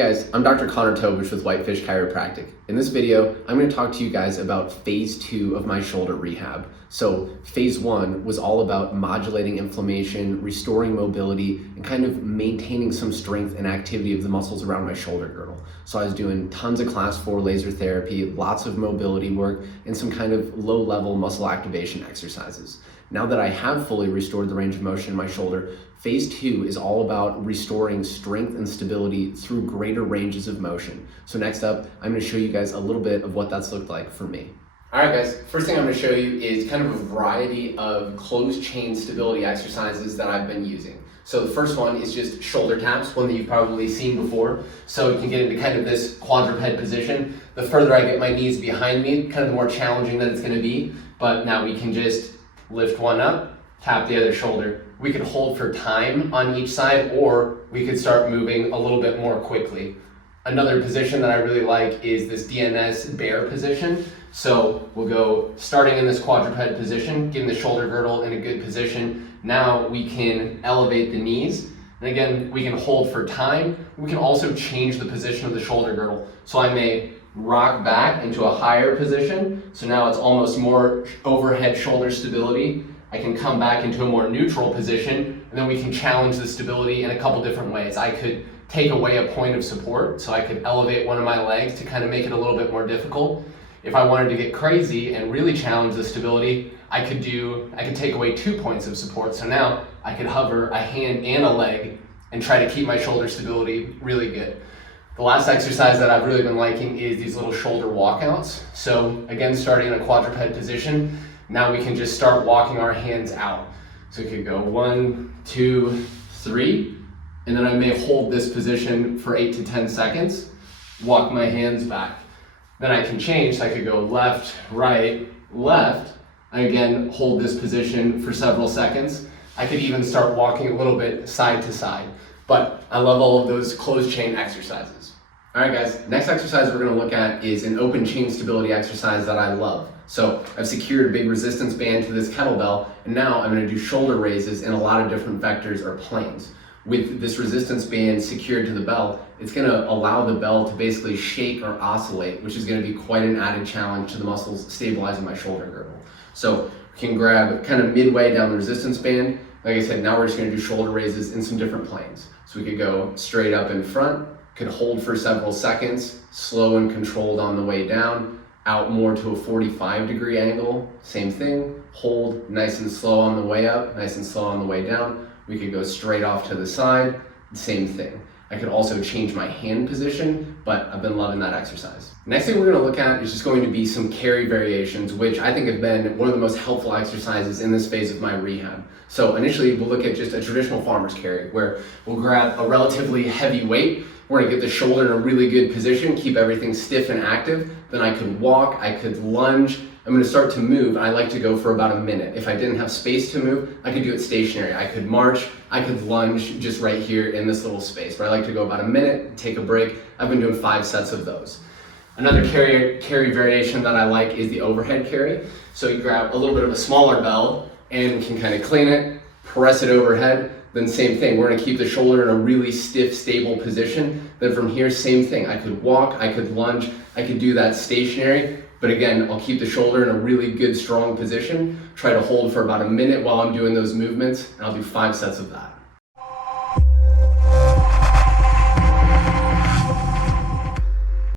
Hey guys, I'm Dr. Tobisch with Whitefish Chiropractic. In this video, I'm going to talk to you guys about phase 2 of my shoulder rehab. So phase 1 was all about modulating inflammation, restoring mobility, and kind of maintaining some strength and activity of the muscles around my shoulder girdle. So I was doing tons of class 4 laser therapy, lots of mobility work, and some kind of low-level muscle activation exercises. Now that I have fully restored the range of motion in my shoulder, phase 2 is all about restoring strength and stability through greater ranges of motion. So next up, I'm going to show you guys a little bit of what that's looked like for me. All right guys, first thing I'm going to show you is kind of a variety of closed chain stability exercises that I've been using. So the first one is just shoulder taps, one that you've probably seen before. So you can get into kind of this quadruped position. The further I get my knees behind me, kind of the more challenging that it's going to be. But now we can just lift one up, tap the other shoulder. We could hold for time on each side, or we could start moving a little bit more quickly. Another position that I really like is this DNS bear position. So we'll go starting in this quadruped position, getting the shoulder girdle in a good position. Now we can elevate the knees. And again, we can hold for time. We can also change the position of the shoulder girdle. So I may rock back into a higher position. So now it's almost more overhead shoulder stability. I can come back into a more neutral position, and then we can challenge the stability in a couple different ways. I could take away a point of support, so I could elevate one of my legs to kind of make it a little bit more difficult. If I wanted to get crazy and really challenge the stability, I could take away 2 points of support. So now I could hover a hand and a leg and try to keep my shoulder stability really good. The last exercise that I've really been liking is these little shoulder walkouts. So again, starting in a quadruped position, now we can just start walking our hands out. So we could go 1, 2, 3, and then I may hold this position for 8 to 10 seconds, walk my hands back. Then I can change, so I could go left, right, left. I again hold this position for several seconds. I could even start walking a little bit side to side, but I love all of those closed chain exercises. All right guys, next exercise we're gonna look at is an open chain stability exercise that I love. So I've secured a big resistance band to this kettlebell, and now I'm gonna do shoulder raises in a lot of different vectors or planes. With this resistance band secured to the bell, it's gonna allow the bell to basically shake or oscillate, which is gonna be quite an added challenge to the muscles stabilizing my shoulder girdle. So we can grab kind of midway down the resistance band. Like I said, now we're just gonna do shoulder raises in some different planes. So we could go straight up in front, could hold for several seconds, slow and controlled on the way down, out more to a 45-degree angle, same thing, hold nice and slow on the way up, nice and slow on the way down. We could go straight off to the side, same thing. I could also change my hand position, but I've been loving that exercise. Next thing we're gonna look at is just going to be some carry variations, which I think have been one of the most helpful exercises in this phase of my rehab. So initially we'll look at just a traditional farmer's carry, where we'll grab a relatively heavy weight. We're gonna get the shoulder in a really good position, keep everything stiff and active. Then I could walk, I could lunge. I'm gonna start to move. I like to go for about a minute. If I didn't have space to move, I could do it stationary. I could march, I could lunge just right here in this little space. But I like to go about a minute, take a break. I've been doing 5 sets of those. Another carry variation that I like is the overhead carry. So you grab a little bit of a smaller bell and we can kind of clean it, press it overhead. Then same thing, we're gonna keep the shoulder in a really stiff, stable position. Then from here, same thing. I could walk, I could lunge, I could do that stationary, but again, I'll keep the shoulder in a really good, strong position, try to hold for about a minute while I'm doing those movements, and I'll do 5 sets of that.